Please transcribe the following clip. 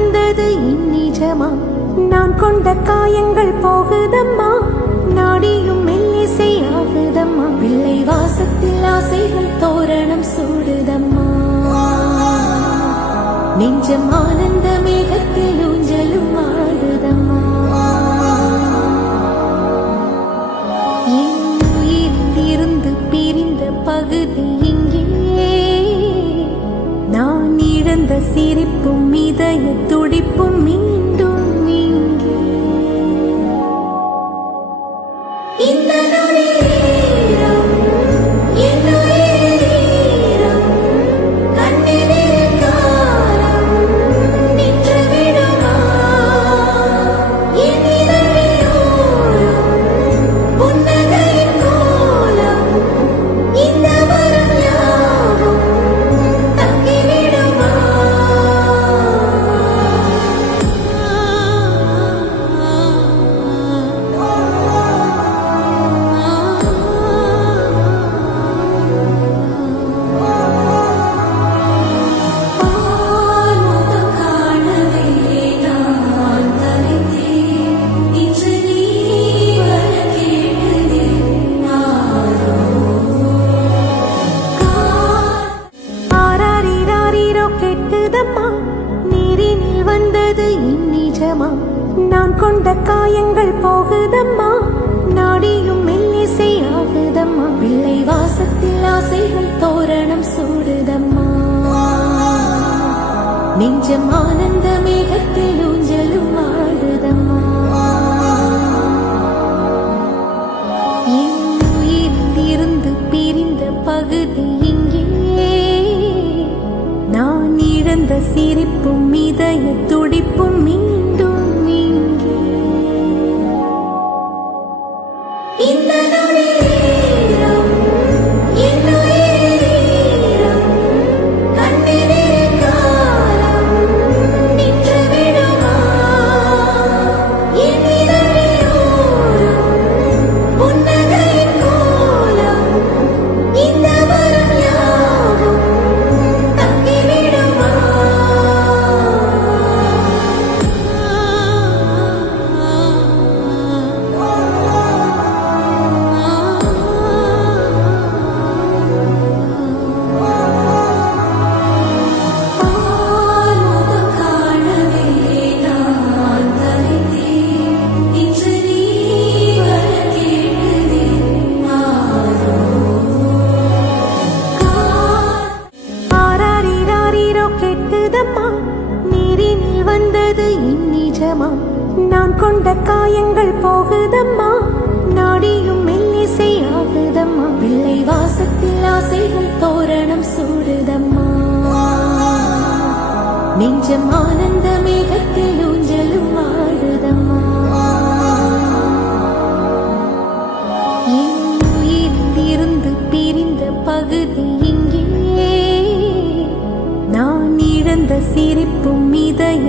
வந்தது இந்நிஜமா? நான் கொண்ட காயங்கள் போகுதம்மா, நாடியும் மெல்லிசை ஆகுதம்மா. பிள்ளை வாசத்தில் ஆசைகள் தோரணம் சூடுதம்மா, நெஞ்சம் ஆனந்த மேகத்தில் ஊஞ்சலும் ஆடுதம்மா. என் உயிரிலிருந்து பிரிந்த பகுதி இங்கே, நான் இழந்த சிரிப்பும் இதய துடிப்பும் மீண்டும் இங்கே. இந்த நொடியிரம் என் உயிரிரம் கண்ணிலே காலம் நின்று விடுமா? என் இதழியோரம் புன்னகையின் கோலம், இந்த வரம் யாவும் தங்கிவிடுமா? பால்முகம் காணவே நான் கலைந்தேன், இன்று நீ வர கேட்டதேன் நானோ? ஆராரிராரிரோ கெட்டுதம்மா, நீரினில் வந்தது இந்நிஜமா? நான் கொண்ட காயங்கள் போகுதம்மா, நாடியும் மெல்லிசை ஆகுதம்மா. பிள்ளை வாசத்தில் ஆசைகள் தோரணம் சூடுதம்மா, நெஞ்சம் ஆனந்த மேகத்தில் ஊஞ்சலும் ஆடுதம்மா. என் உயிரிலிருந்து பிரிந்த பகுதி இங்கே, நான் இழந்த சிரிப்பும் இதய துடிப்பும் மீண்டும் இங்கே. இந்த நொடியிரம் என் உயிரிரம் கண்ணிலே காலம் நின்று விடுமா? என் இதழியோரம் புன்னகையின் கோலம், இந்த வரம் யாவும் தங்கிவிடுமா? பால்முகம் காணவே நான் கலைந்தேன், இன்று நீ வர கேட்டதேன் நானோ? ஆராரிராரிரோ கெட்டுதம்மா, நீரினில் வந்தது இந்நிஜமா? நான் கொண்ட காயங்கள் போகுதம்மா, நாடியும் மெல்லிசை ஆகுதம்மா. பிள்ளை வாசத்தில் ஆசைகள் தோரணம் சூடுதம்மா, நெஞ்சம் ஆனந்த மேகத்தில் ஊஞ்சலும் ஆடுதம்மா. என் உயிரிலிருந்து பிரிந்த பகுதி இங்கே, நான் இழந்த சிரிப்பும் இதய